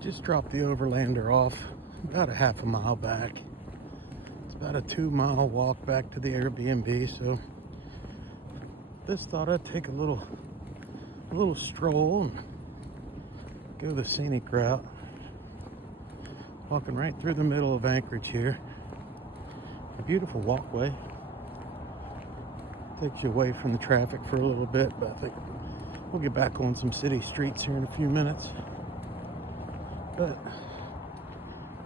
Just dropped the Overlander off about a half a mile back. It's about a 2-mile walk back to the Airbnb, so just thought I'd take a little stroll and go the scenic route. Walking right through the middle of Anchorage here. A beautiful walkway. Takes you away from the traffic for a little bit, but I think we'll get back on some city streets here in a few minutes. But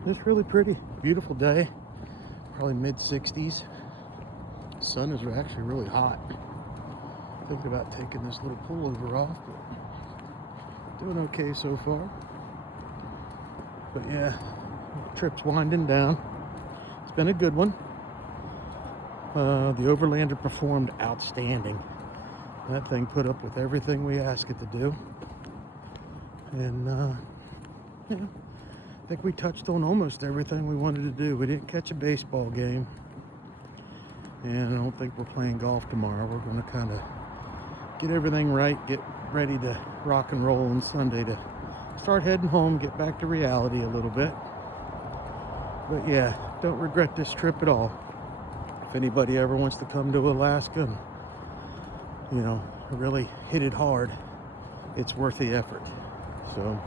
it's really pretty. Beautiful day. Probably mid-60s. Sun is actually really hot. Thinking about taking this little pullover off, but doing okay so far. But yeah, trip's winding down. It's been a good one. The Overlander performed outstanding. That thing put up with everything we asked it to do. And yeah, I think we touched on almost everything we wanted to do. We didn't catch a baseball game. And I don't think we're playing golf tomorrow. We're going to kind of get everything right, get ready to rock and roll on Sunday to start heading home, get back to reality a little bit. But yeah, don't regret this trip at all. If anybody ever wants to come to Alaska and, really hit it hard, it's worth the effort. So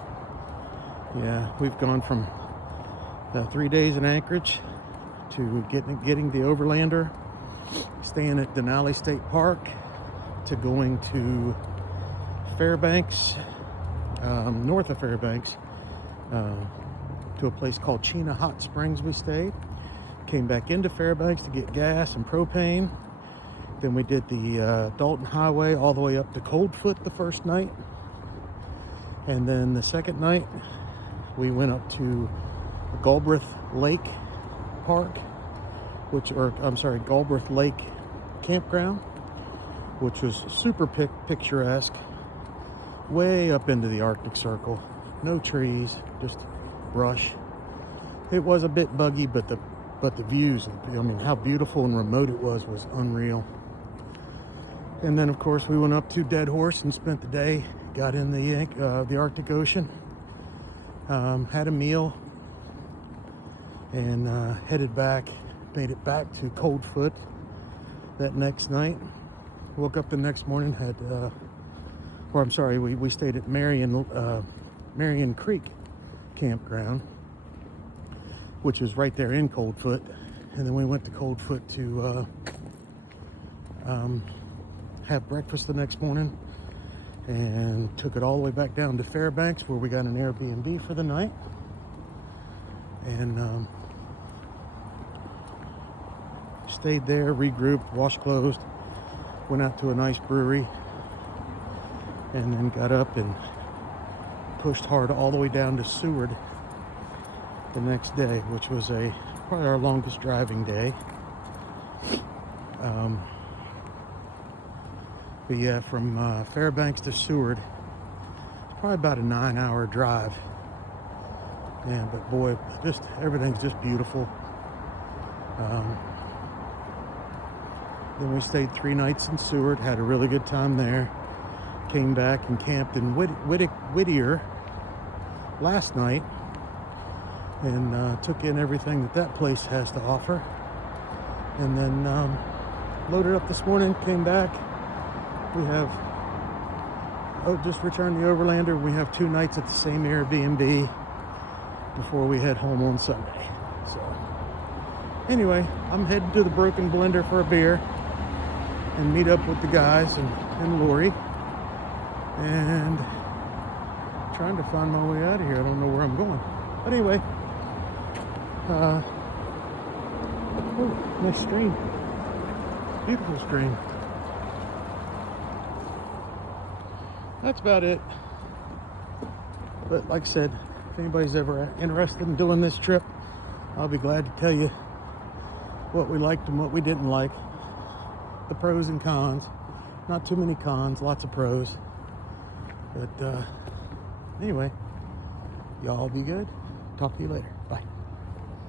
yeah, we've gone from 3 days in Anchorage to getting the Overlander, staying at Denali State Park, to going to Fairbanks, north of Fairbanks, to a place called Chena Hot Springs we stayed. Came back into Fairbanks to get gas and propane. Then we did the Dalton Highway all the way up to Coldfoot the first night. And then the second night, we went up to Galbraith Lake Park, Galbraith Lake Campground, which was super picturesque, way up into the Arctic Circle. No trees, just brush. It was a bit buggy, but the views, how beautiful and remote it was unreal. And then, of course, we went up to Dead Horse and spent the day, got in the Arctic Ocean, had a meal, and made it back to Coldfoot that next night. Woke up the next morning, we stayed at Marion Creek Campground, which was right there in Coldfoot. And then we went to Coldfoot to have breakfast the next morning, and took it all the way back down to Fairbanks, where we got an Airbnb for the night. And stayed there, regrouped, washed clothes, went out to a nice brewery, and then got up and pushed hard all the way down to Seward the next day, which was probably our longest driving day. But yeah, from Fairbanks to Seward, it's probably about a 9-hour drive. Yeah, but boy, everything's just beautiful. Then we stayed 3 nights in Seward, had a really good time there. Came back and camped in Whittier last night, and took in everything that place has to offer. And then loaded up this morning, came back. We have just returned the Overlander. We have 2 nights at the same Airbnb before we head home on Sunday. So anyway, I'm heading to the Broken Blender for a beer and meet up with the guys and Lori, and trying to find my way out of here. I don't know where I'm going, but anyway, nice stream, beautiful stream. That's about it. But like I said, if anybody's ever interested in doing this trip, I'll be glad to tell you what we liked and what we didn't like, the pros and cons. Not too many cons, lots of pros. But anyway, y'all be good. Talk to you later.